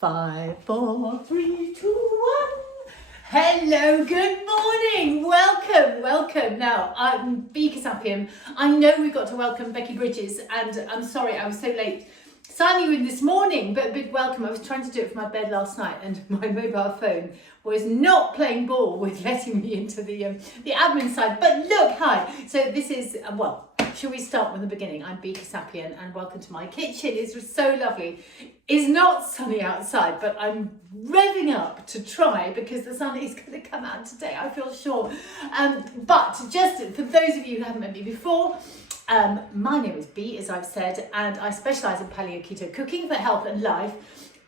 5, 4, 3, 2, 1. Hello, good morning. Welcome. Now, I'm Be Kassapian. I know we've got to welcome Becky Bridges, and I'm sorry I was so late signing you in this morning, but a big welcome. I was trying to do it from my bed last night, and my mobile phone was not playing ball with letting me into the admin side. But look, hi. So this is, shall we start from the beginning? I'm Be Kassapian, and welcome to my kitchen. It's so lovely. It's not sunny outside, but I'm revving up to try because the sun is going to come out today, I feel sure. But just for those of you who haven't met me before, my name is Bea, as I've said, and I specialise in Paleo Keto cooking for health and life.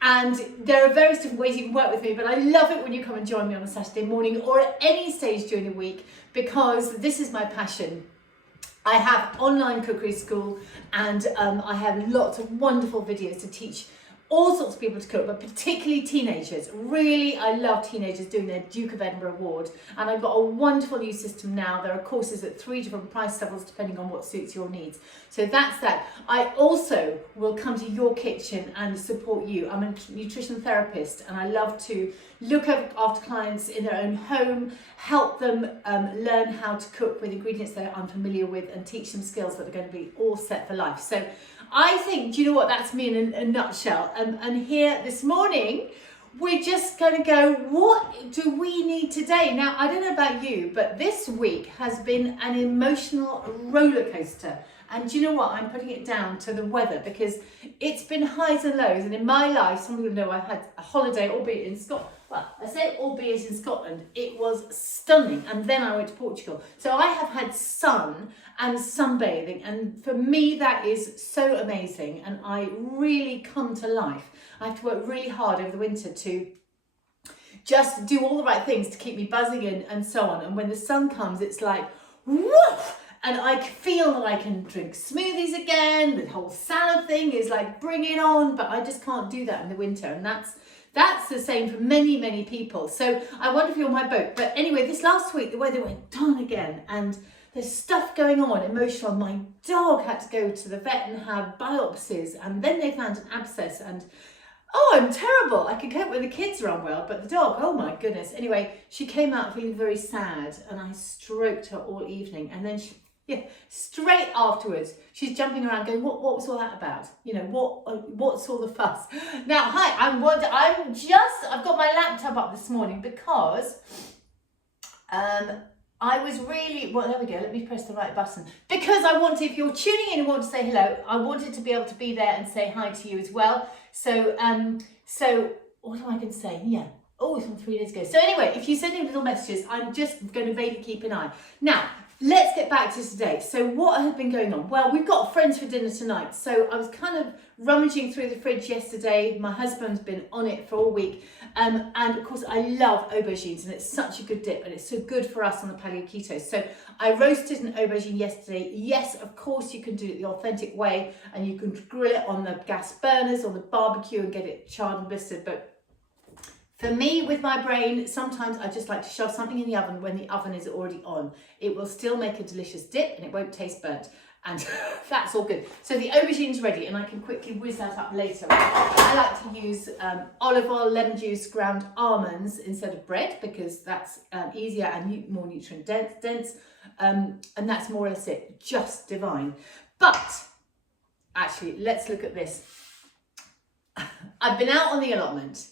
And there are various different ways you can work with me, but I love it when you come and join me on a Saturday morning or at any stage during the week, because this is my passion. I have online cookery school, and I have lots of wonderful videos to teach all sorts of people to cook, but particularly teenagers. Really, I love teenagers doing their Duke of Edinburgh Award, and I've got a wonderful new system now. There are courses at 3 different price levels depending on what suits your needs. So that's that. I also will come to your kitchen and support you. I'm a nutrition therapist, and I love to look after clients in their own home, help them learn how to cook with ingredients they're unfamiliar with, and teach them skills that are going to be all set for life. So I think, do you know what, that's me in a nutshell. And here this morning, we're just going to go, what do we need today? Now, I don't know about you, but this week has been an emotional roller coaster. And do you know what? I'm putting it down to the weather, because it's been highs and lows. And in my life, some of you know I've had a holiday, albeit in Scotland. Well, I say albeit in Scotland, it was stunning. And then I went to Portugal. So I have had sun and sunbathing. And for me, that is so amazing. And I really come to life. I have to work really hard over the winter to just do all the right things to keep me buzzing and so on. And when the sun comes, it's like, woof! And I feel that I can drink smoothies again. The whole salad thing is like, bring it on. But I just can't do that in the winter. And that's the same for many, many people. So I wonder if you're on my boat. But anyway, this last week, the weather went down again. And there's stuff going on, emotional. My dog had to go to the vet and have biopsies. And then they found an abscess. And oh, I'm terrible. I can cope when the kids are unwell, but the dog, oh my goodness. Anyway, she came out feeling very sad, and I stroked her all evening. And then straight afterwards, she's jumping around going, what was all that about? You know, what's all the fuss? Now, hi, I've got my laptop up this morning because I was really, well, there we go, let me press the right button. Because I wanted, if you're tuning in and want to say hello, I wanted to be able to be there and say hi to you as well. So what am I going to say? Yeah. Oh, it's from 3 days ago. So anyway, if you send me little messages, I'm just going to vaguely keep an eye. Now, let's get back to today. So what has been going on? Well, we've got friends for dinner tonight. So I was kind of rummaging through the fridge yesterday. My husband's been on it for all week. And of course, I love aubergines, and it's such a good dip, and it's so good for us on the Paleo Keto. So I roasted an aubergine yesterday. Yes, of course, you can do it the authentic way, and you can grill it on the gas burners or the barbecue and get it charred and blistered. But for me, with my brain, sometimes I just like to shove something in the oven when the oven is already on. It will still make a delicious dip, and it won't taste burnt. And that's all good. So the aubergine's ready, and I can quickly whiz that up later. I like to use olive oil, lemon juice, ground almonds instead of bread, because that's easier and more nutrient dense. And that's more or less it. Just divine. But actually, let's look at this. I've been out on the allotment,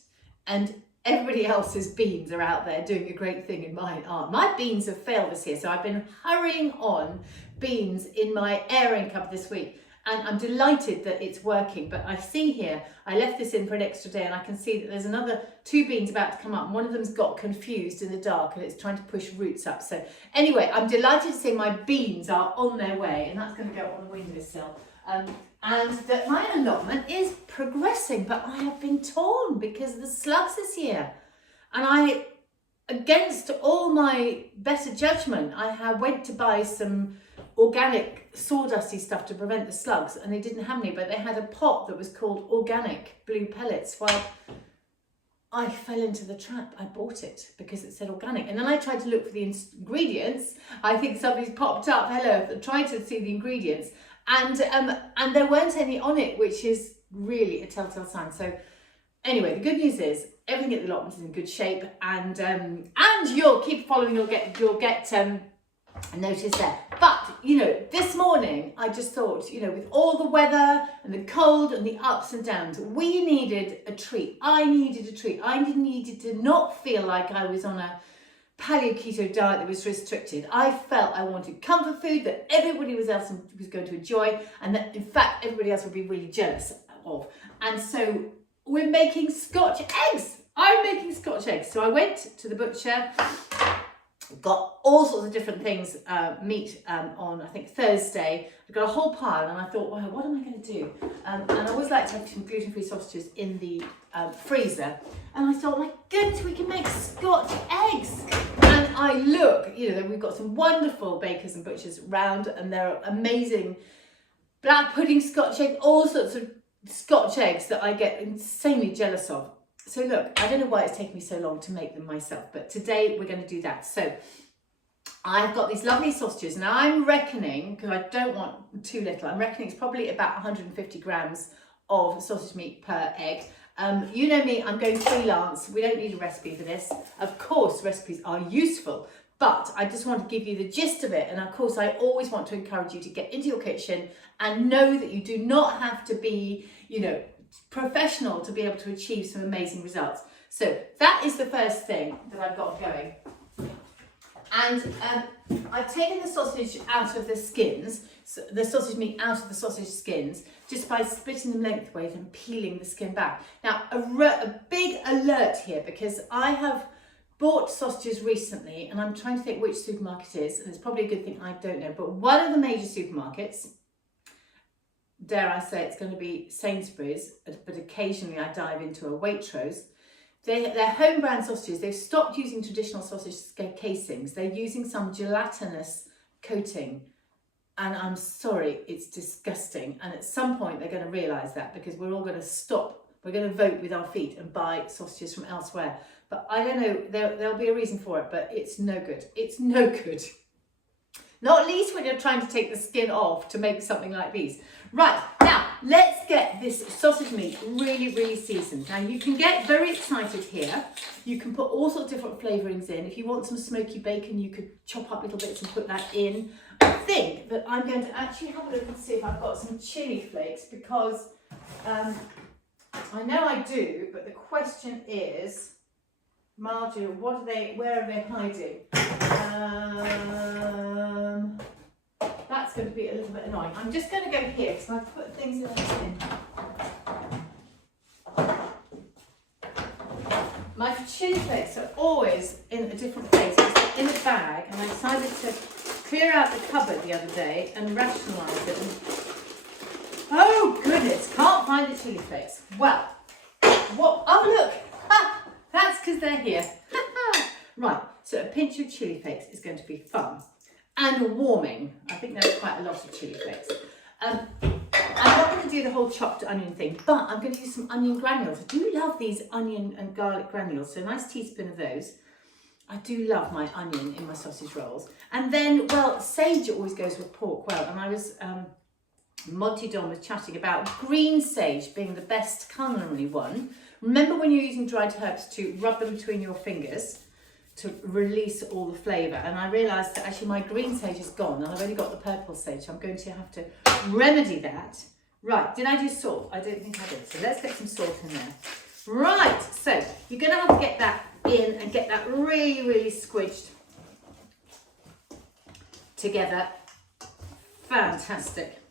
and everybody else's beans are out there doing a great thing, and mine aren't. My beans have failed this year, so I've been hurrying on beans in my airing cupboard this week, and I'm delighted that it's working. But I see here, I left this in for an extra day, and I can see that there's another 2 beans about to come up, and one of them's got confused in the dark, and it's trying to push roots up. So anyway, I'm delighted to say my beans are on their way, and that's going to go on the windowsill. And that my allotment is progressing, but I have been torn because of the slugs this year. And I, against all my better judgment, I went to buy some organic sawdusty stuff to prevent the slugs, and they didn't have any, but they had a pot that was called organic blue pellets. Well, I fell into the trap. I bought it because it said organic. And then I tried to look for the ingredients. I think somebody's popped up, hello, tried to see the ingredients. And there weren't any on it, which is really a telltale sign. So anyway, the good news is everything at the allotment is in good shape, and you'll keep following, you'll get a notice there. But, you know, this morning I just thought, you know, with all the weather and the cold and the ups and downs, we needed a treat. I needed a treat. I needed to not feel like I was on a paleo keto diet that was restricted. I felt I wanted comfort food that everybody else was going to enjoy, and that in fact everybody else would be really jealous of. And so we're making Scotch eggs. I'm making Scotch eggs. So I went to the butcher, got all sorts of different things, meat on, I think, Thursday. I got a whole pile, and I thought, well, what am I going to do? And I always like to have some gluten-free sausages in the freezer. And I thought, my goodness, we can make Scotch eggs. And I look, you know, we've got some wonderful bakers and butchers around, and they're amazing black pudding Scotch egg, all sorts of Scotch eggs that I get insanely jealous of. So look, I don't know why it's taken me so long to make them myself, but today we're going to do that. So I've got these lovely sausages. Now I'm reckoning, because I don't want too little, I'm reckoning it's probably about 150 grams of sausage meat per egg. You know me, I'm going freelance. We don't need a recipe for this. Of course, recipes are useful, but I just want to give you the gist of it. And of course, I always want to encourage you to get into your kitchen and know that you do not have to be, you know, professional to be able to achieve some amazing results. So that is the first thing that I've got going. And I've taken the sausage out of the skins, so the sausage meat out of the sausage skins, just by splitting them lengthways and peeling the skin back. Now, a big alert here, because I have bought sausages recently, and I'm trying to think which supermarket it is, and it's probably a good thing I don't know, but one of the major supermarkets, dare I say it's going to be Sainsbury's, but occasionally I dive into a Waitrose. They're home brand sausages. They've stopped using traditional sausage casings. They're using some gelatinous coating. And I'm sorry, it's disgusting. And at some point they're going to realise that, because we're all going to stop. We're going to vote with our feet and buy sausages from elsewhere. But I don't know, there'll be a reason for it, but it's no good. It's no good. Not least when you're trying to take the skin off to make something like these. Right, now let's get this sausage meat really, really seasoned. Now you can get very excited here. You can put all sorts of different flavourings in. If you want some smoky bacon, you could chop up little bits and put that in. I think that I'm going to actually have a look and see if I've got some chilli flakes, because I know I do, but the question is, Marjorie, where are they hiding? That's going to be a little bit annoying. I'm just going to go here, because I've put things in the tin. My chili flakes are always in a different place. It's in a bag, and I decided to clear out the cupboard the other day and rationalise it. Oh goodness, can't find the chili flakes. Well, what? Oh look, that's because they're here. Right, so a pinch of chili flakes is going to be fun and warming. I think there's quite a lot of chili flakes. I'm not going to do the whole chopped onion thing, but I'm going to use some onion granules. I do love these onion and garlic granules, so a nice teaspoon of those. I do love my onion in my sausage rolls. And then, well, sage always goes with pork well, and I was, Monty Don was chatting about green sage being the best culinary one. Remember when you're using dried herbs to rub them between your fingers to release all the flavour, and I realised that actually my green sage is gone and I've only got the purple sage, so I'm going to have to remedy that. Right, did I do salt? I don't think I did, so let's get some salt in there. Right, so you're going to have to get that in and get that really, really squidged together. Fantastic.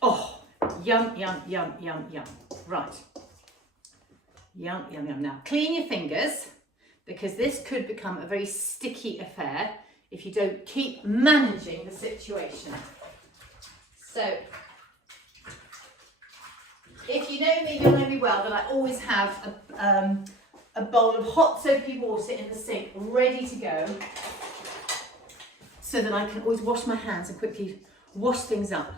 Oh, yum, yum, yum, yum, yum. Right. Yum, yum, yum. Now, clean your fingers, because this could become a very sticky affair if you don't keep managing the situation. So, if you know me, you'll know me well, that I always have a bowl of hot soapy water in the sink ready to go, so that I can always wash my hands and quickly wash things up.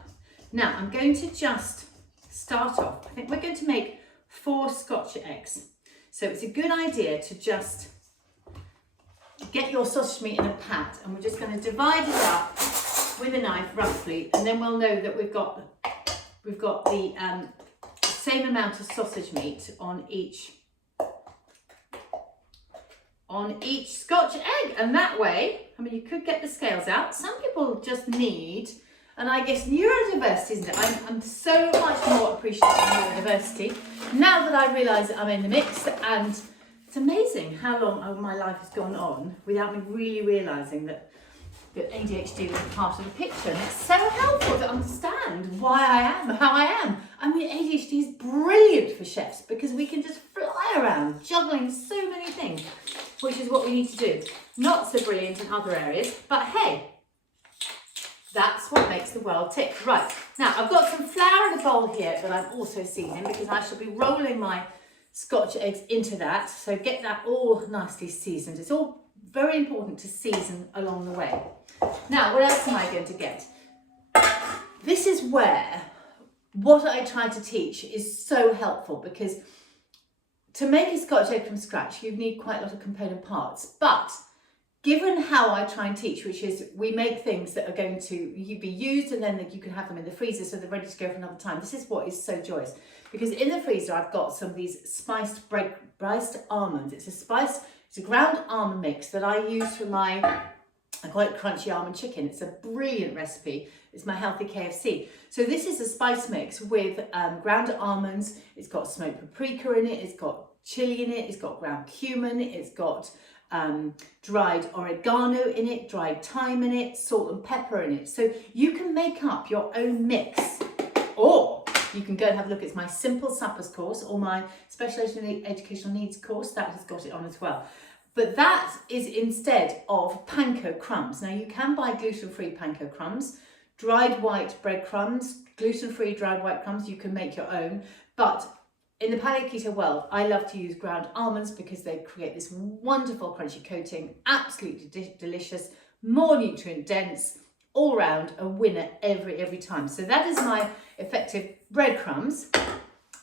Now, I'm going to just start off. I think we're going to make 4 Scotch eggs. So it's a good idea to just get your sausage meat in a pat, and we're just going to divide it up with a knife roughly, and then we'll know that we've got the same amount of sausage meat on each Scotch egg, and that way, I mean, you could get the scales out. Some people just need, and I guess neurodiversity, isn't it? I'm so much more appreciative of neurodiversity now that I realise that I'm in the mix, and it's amazing how long my life has gone on without me really realising that ADHD was part of the picture. And it's so helpful to understand why I am how I am. I mean, ADHD is brilliant for chefs because we can just fly around juggling so many things, which is what we need to do. Not so brilliant in other areas, but hey, that's what makes the world tick. Right, now I've got some flour in a bowl here that I'm also seasoning because I shall be rolling my Scotch eggs into that. So get that all nicely seasoned. It's all very important to season along the way. Now, what else am I going to get? This is where what I try to teach is so helpful, because to make a Scotch egg from scratch, you need quite a lot of component parts. But given how I try and teach, which is we make things that are going to be used and then you can have them in the freezer so they're ready to go for another time. This is what is so joyous, because in the freezer I've got some of these spiced almonds. It's a ground almond mix that I use for I call it crunchy almond chicken. It's a brilliant recipe. It's my healthy KFC. So this is a spice mix with ground almonds. It's got smoked paprika in it. It's got chili in it. It's got ground cumin. It's got dried oregano in it, dried thyme in it, salt and pepper in it. So you can make up your own mix, or you can go and have a look at my Simple Suppers course or my Special Educational Needs course. That has got it on as well. But that is instead of panko crumbs. Now you can buy gluten-free panko crumbs, dried white breadcrumbs, gluten-free dried white crumbs. You can make your own. But in the Paleo Keto world, I love to use ground almonds because they create this wonderful crunchy coating, absolutely delicious, more nutrient dense, all round a winner every time. So that is my effective breadcrumbs.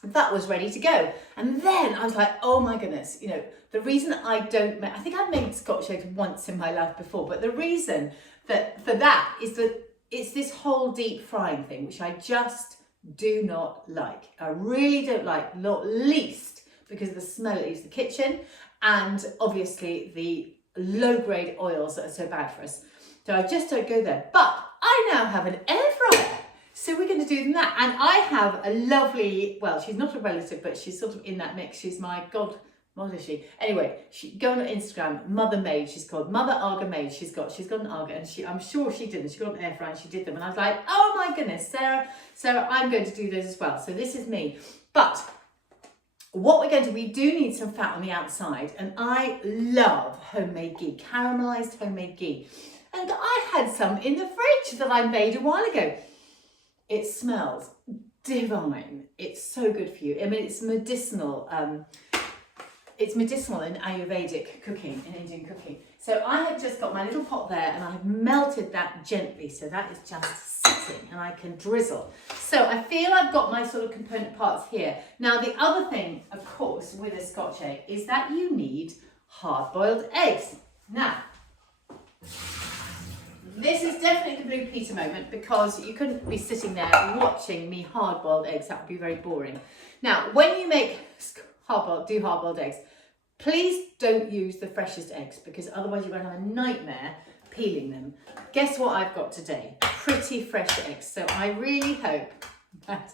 That was ready to go. And then I was like, oh my goodness, you know, the reason I don't make, I think I've made Scotch eggs once in my life before, but the reason that for that is that it's this whole deep frying thing, which I just do not like. I really don't like, not least because of the smell it leaves the kitchen, and obviously the low grade oils that are so bad for us. So I just don't go there. But I now have an air fryer. So we're going to do that. And I have a lovely, well, she's not a relative, but she's sort of in that mix. She's my what is she? Anyway, go on Instagram, Mother Maid, she's called Mother Arga Maid. She's got an Arga, and I'm sure she didn't. She got an air fryer and she did them. And I was like, oh my goodness, Sarah, I'm going to do those as well. So this is me. But what we do need some fat on the outside. And I love homemade ghee, caramelized homemade ghee. And I had some in the fridge that I made a while ago. It smells divine. It's so good for you. I mean, it's medicinal. It's medicinal in Ayurvedic cooking, in Indian cooking. So I have just got my little pot there and I've melted that gently. So that is just sitting and I can drizzle. So I feel I've got my sort of component parts here. Now, the other thing, of course, with a Scotch egg is that you need hard-boiled eggs. Now, this is definitely the Blue Peter moment, because you couldn't be sitting there watching me hard-boiled eggs. That would be very boring. Now, when you make hard-boiled eggs, please don't use the freshest eggs, because otherwise you're going to have a nightmare peeling them. Guess what I've got today? Pretty fresh eggs. So I really hope that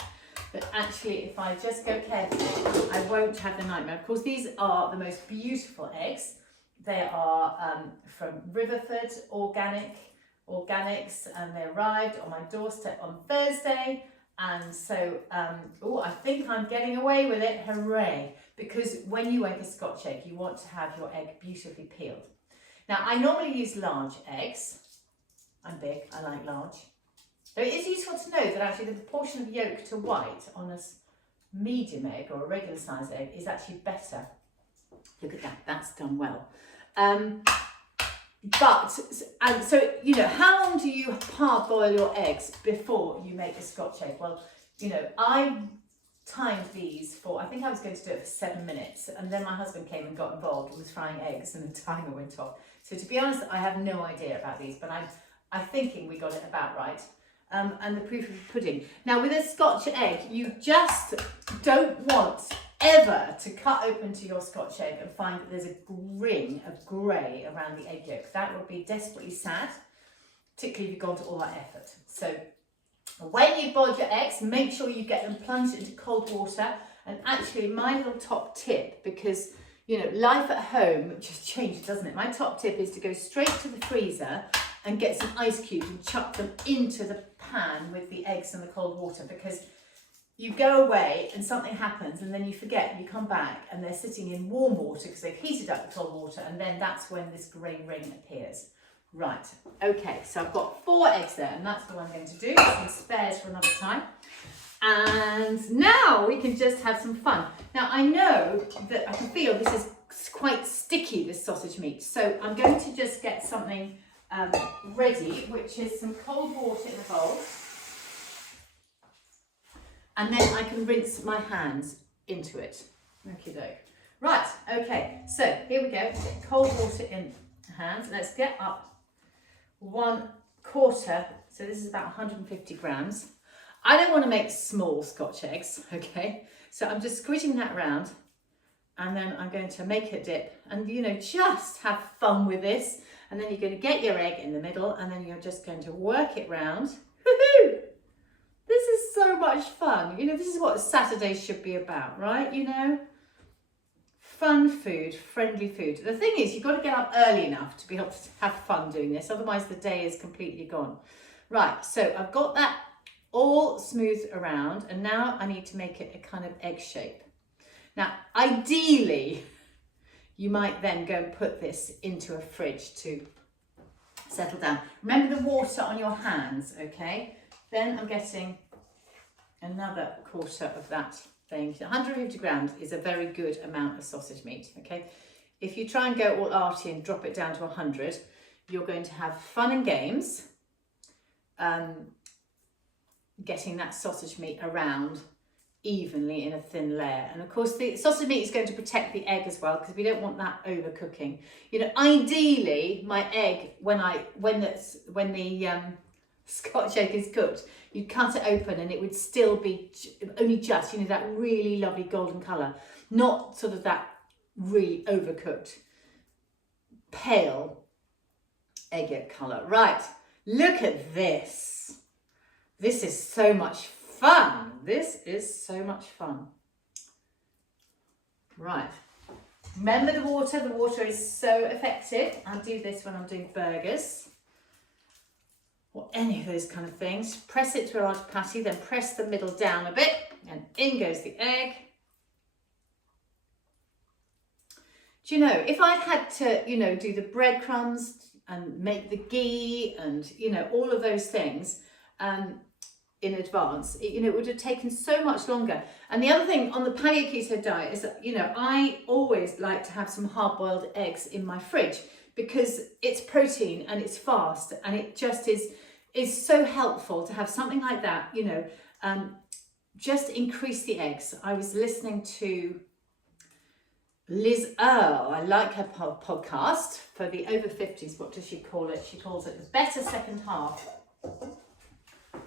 actually, if I just go carefully, I won't have the nightmare. Of course, these are the most beautiful eggs. They are from Riverford Organics, and they arrived on my doorstep on Thursday. And so, I think I'm getting away with it. Hooray! Because when you make a Scotch egg, you want to have your egg beautifully peeled. Now, I normally use large eggs. I'm big, I like large. But it is useful to know that actually the proportion of yolk to white on a medium egg or a regular size egg is actually better. Look at that, that's done well. So, you know, how long do you hard boil your eggs before you make a Scotch egg? Well, you know, I timed these for, I think I was going to do it for 7 minutes, and then my husband came and got involved and was frying eggs and the timer went off. So to be honest, I have no idea about these, but I'm thinking we got it about right. And the proof of the pudding. Now with a Scotch egg, you just don't want ever to cut open to your Scotch egg and find that there's a ring of grey around the egg yolk. That would be desperately sad, particularly if you've gone to all that effort. So when you've boiled your eggs, make sure you get them plunged into cold water. And actually, my little top tip, because you know, life at home just changes, doesn't it? My top tip is to go straight to the freezer and get some ice cubes and chuck them into the pan with the eggs and the cold water, because you go away and something happens and then you forget and you come back and they're sitting in warm water because they've heated up the cold water, and then that's when this grey ring appears. Right, okay, so I've got 4 eggs there, and that's what I'm going to do. Some spares for another time. And now we can just have some fun. Now I know that I can feel this is quite sticky, this sausage meat. So I'm going to just get something ready, which is some cold water in a bowl. And then I can rinse my hands into it. Okie doke. Right, okay, so here we go. Get cold water in the hands. Let's get up 1/4. So this is about 150 grams. I don't want to make small Scotch eggs, okay? So I'm just squishing that around, and then I'm going to make a dip, and you know, just have fun with this. And then you're going to get your egg in the middle, and then you're just going to work it round. Woohoo! This is so much fun. You know, this is what Saturday should be about, right? You know, fun food, friendly food. The thing is, you've got to get up early enough to be able to have fun doing this. Otherwise, the day is completely gone. Right, so I've got that all smooth around, and now I need to make it a kind of egg shape. Now, ideally, you might then go and put this into a fridge to settle down. Remember the water on your hands, okay? Then I'm getting another 1/4 of that thing. 150 grams is a very good amount of sausage meat, okay? If you try and go all arty and drop it down to 100, you're going to have fun and games getting that sausage meat around evenly in a thin layer. And of course the sausage meat is going to protect the egg as well, because we don't want that overcooking. You know, ideally my egg, when the Scotch egg is cooked, you cut it open and it would still be only just, you know, that really lovely golden colour, not sort of that really overcooked pale egg yolk colour. Right, look at this. This is so much fun. This is so much fun. Right. Remember the water. The water is so effective. I do this when I'm doing burgers or any of those kind of things. Press it to a large patty, then press the middle down a bit, and in goes the egg. Do you know, if I'd had to, you know, do the breadcrumbs and make the ghee and, you know, all of those things, in advance, it would have taken so much longer. And the other thing on the paleo keto diet is that, you know, I always like to have some hard-boiled eggs in my fridge, because it's protein and it's fast, and it just is so helpful to have something like that, you know, just increase the eggs. I was listening to Liz Earle. I like her podcast for the over 50s. What does she call it? She calls it the better second half.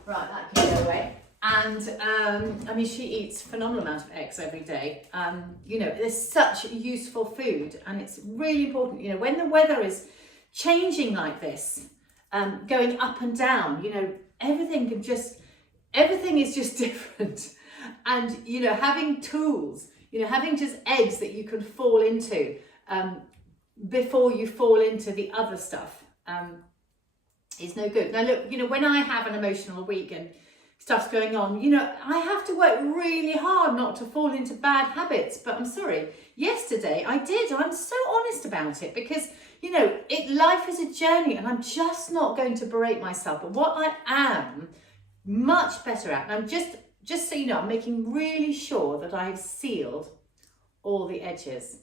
Right, that can go away. And I mean, she eats a phenomenal amount of eggs every day. You know, it's such useful food, and it's really important, you know, when the weather is changing like this, going up and down, you know, everything is just different. And, you know, having tools, you know, having just eggs that you can fall into before you fall into the other stuff is no good. Now look, you know, when I have an emotional week and stuff's going on, you know, I have to work really hard not to fall into bad habits. But I'm sorry, yesterday I did. I'm so honest about it, because, you know, life is a journey, and I'm just not going to berate myself. But what I am much better at, and I'm just so you know, I'm making really sure that I've sealed all the edges.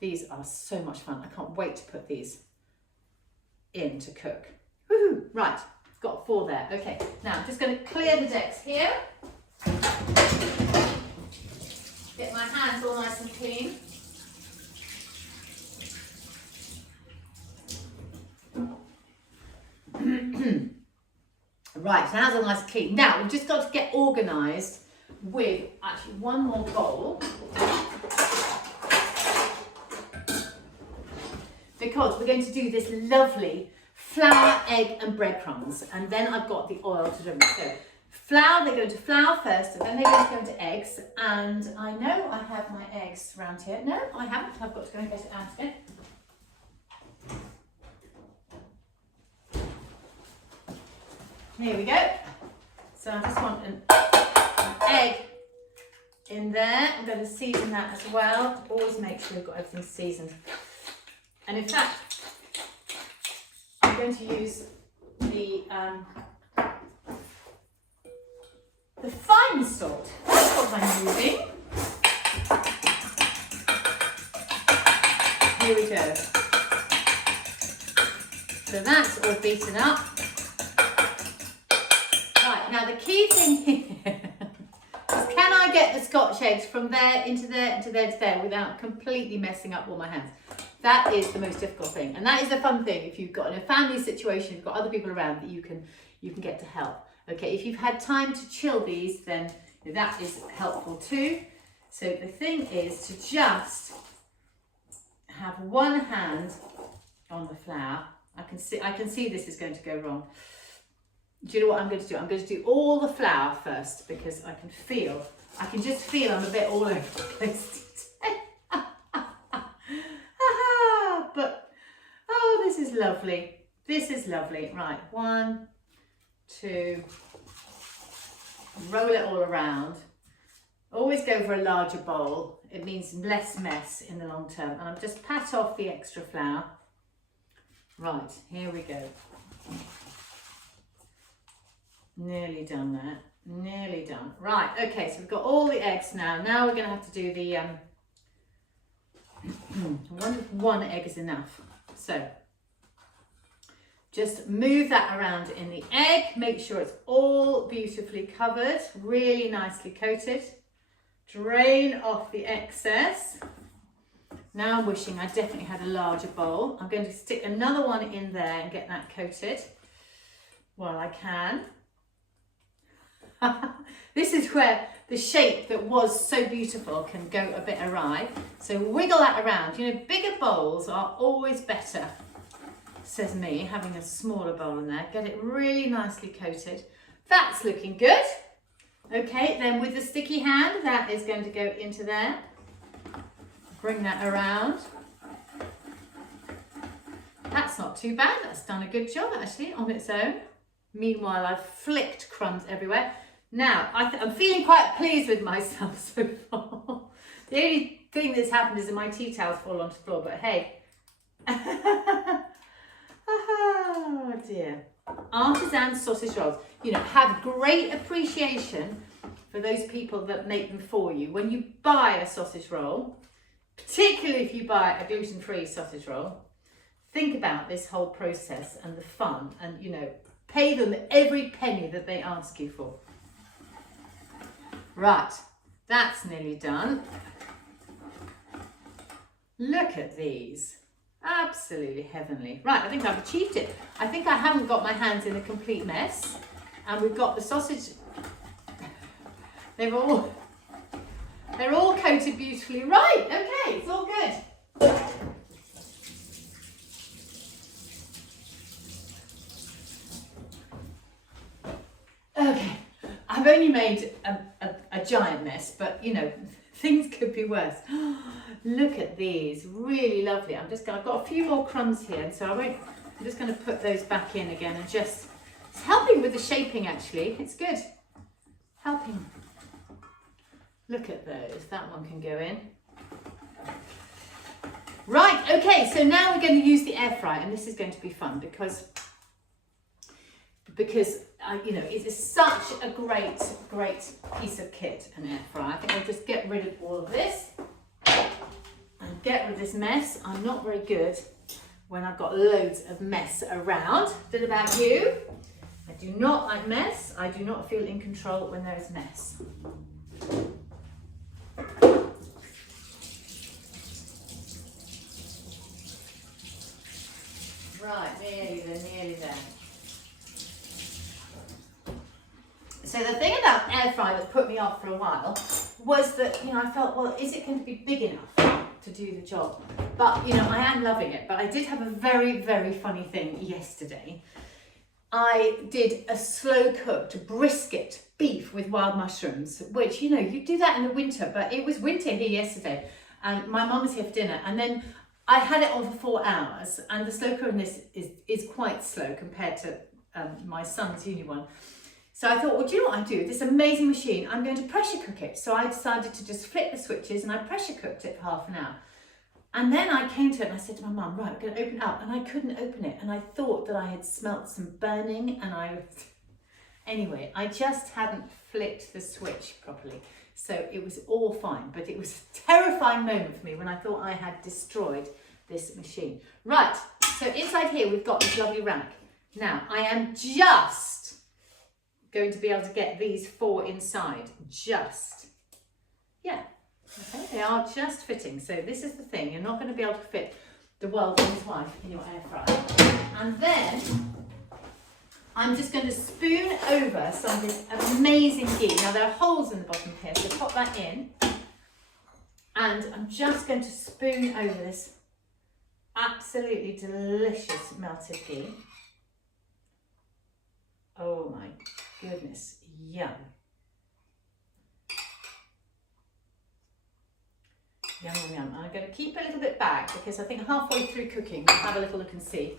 These are so much fun. I can't wait to put these in to cook. Woohoo! Right, got 4 there. Okay, now I'm just going to clear the decks here. Get my hands all nice and clean. Right, hands all nice and clean. Now we've just got to get organised with actually one more bowl, because we're going to do this lovely flour, egg and breadcrumbs, and then I've got the oil to do. So flour, they're going to flour first, and then they're going to go into eggs. And I know I have my eggs around here. No, I haven't. I've got to go and get it out again. Here we go. So I just want an egg in there. I'm going to season that as well. Always make sure you've got everything seasoned. And in fact, I'm going to use the fine salt. That's what I'm using. Here we go. So that's all beaten up. Right, now the key thing here is, can I get the Scotch eggs from there into there, into there, to there without completely messing up all my hands? That is the most difficult thing, and that is the fun thing. If you've got in a family situation, you've got other people around that you can get to help. Okay, if you've had time to chill these, then that is helpful too. So the thing is to just have one hand on the flour. I can see this is going to go wrong. Do you know what I'm going to do? I'm going to do all the flour first, because I can just feel I'm a bit all over the place today. But, oh, this is lovely. This is lovely. Right, 1, 2, roll it all around. Always go for a larger bowl. It means less mess in the long term. And I'll just pat off the extra flour. Right, here we go. Nearly done there. Nearly done. Right, okay, so we've got all the eggs now. Now we're going to have to do the... I wonder if one egg is enough. So just move that around in the egg. Make sure it's all beautifully covered, really nicely coated. Drain off the excess. Now I'm wishing I definitely had a larger bowl. I'm going to stick another one in there and get that coated while I can. This is where the shape that was so beautiful can go a bit awry. So wiggle that around. You know, bigger bowls are always better, says me, having a smaller bowl in there. Get it really nicely coated. That's looking good. Okay, then with the sticky hand, that is going to go into there. Bring that around. That's not too bad. That's done a good job actually on its own. Meanwhile, I've flicked crumbs everywhere. Now, I'm feeling quite pleased with myself so far. The only thing that's happened is that my tea towels fall onto the floor, but hey. Oh dear. Artisan sausage rolls. You know, have great appreciation for those people that make them for you. When you buy a sausage roll, particularly if you buy a gluten-free sausage roll, think about this whole process and the fun, and, you know, pay them every penny that they ask you for. Right, that's nearly done. Look at these. Absolutely heavenly. Right, I think I've achieved it. I think I haven't got my hands in a complete mess. And we've got the sausage. They're all coated beautifully. Right, okay, it's all good. Okay, I've only made a giant mess, but you know, things could be worse. Look at these, really lovely. I've got a few more crumbs here, and so I'm just going to put those back in again, and just, it's helping with the shaping actually. It's good, helping. Look at those, that one can go in. Right, okay, so now we're going to use the air fryer, and this is going to be fun because you know, it is such a great piece of kit, an air fryer. I think I'll just get rid of all of this and get rid of this mess. I'm not very good when I've got loads of mess around. Don't know about you. I do not like mess. I do not feel in control when there is mess. Right, nearly there. So the thing about air fryer that put me off for a while was that, you know, I felt, well, is it going to be big enough to do the job? But, you know, I am loving it. But I did have a very, very funny thing yesterday. I did a slow cooked brisket beef with wild mushrooms, which, you know, you do that in the winter, but it was winter here yesterday and my mum was here for dinner, and then I had it on for 4 hours, and the slow cooking is quite slow compared to my son's uni one. So I thought, well, do you know what I do? This amazing machine, I'm going to pressure cook it. So I decided to just flip the switches and I pressure cooked it for half an hour. And then I came to it and I said to my mum, right, I'm going to open it up. And I couldn't open it. And I thought that I had smelt some burning, and anyway, I just hadn't flipped the switch properly. So it was all fine, but it was a terrifying moment for me when I thought I had destroyed this machine. Right, so inside here we've got this lovely rack. Now, I am just going to be able to get these 4 inside. Just. Yeah. Okay, they are just fitting. So this is the thing. You're not going to be able to fit the world and his wife in your air fryer. And then I'm just going to spoon over some of this amazing ghee. Now there are holes in the bottom here, so pop that in. And I'm just going to spoon over this absolutely delicious melted ghee. Oh my goodness, yum. Yum, yum, yum. I'm going to keep a little bit back because I think halfway through cooking, we'll have a little look and see.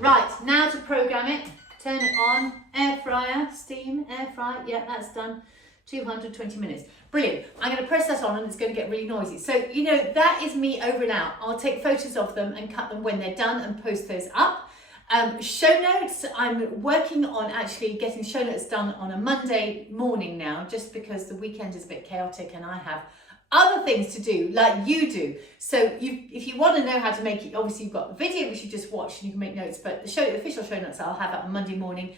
Right, now to program it. Turn it on, air fryer, steam, air fry. Yeah, that's done. 220 minutes. Brilliant. I'm going to press that on and it's going to get really noisy. So, you know, that is me over and out. I'll take photos of them and cut them when they're done and post those up. Show notes, I'm working on actually getting show notes done on a Monday morning now, just because the weekend is a bit chaotic and I have other things to do like you do. So if you want to know how to make it, obviously you've got the video which you just watched and you can make notes, but the official show notes I'll have that on Monday morning,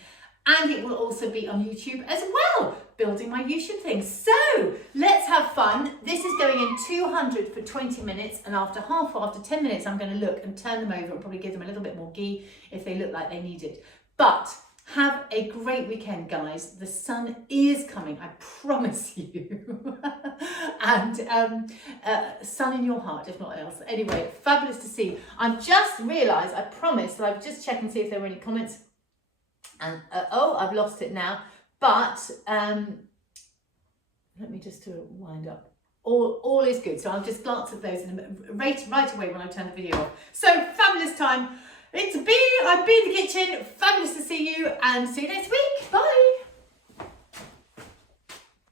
and it will also be on YouTube as well, building my YouTube thing. So let's have fun. This is going in 200 for 20 minutes, and after 10 minutes I'm going to look and turn them over and probably give them a little bit more ghee if they look like they need it. But have a great weekend, guys. The sun is coming, I promise you. And sun in your heart, if not else. Anyway, fabulous to see. I've just realised, I promised that I would just check and see if there were any comments. And oh, I've lost it now. But let me just do a wind up. All is good. So I'll just glance at those right away when I turn the video off. So fabulous time. It's Bee, I've been in the kitchen. Fabulous to see you, and see you next week. Bye.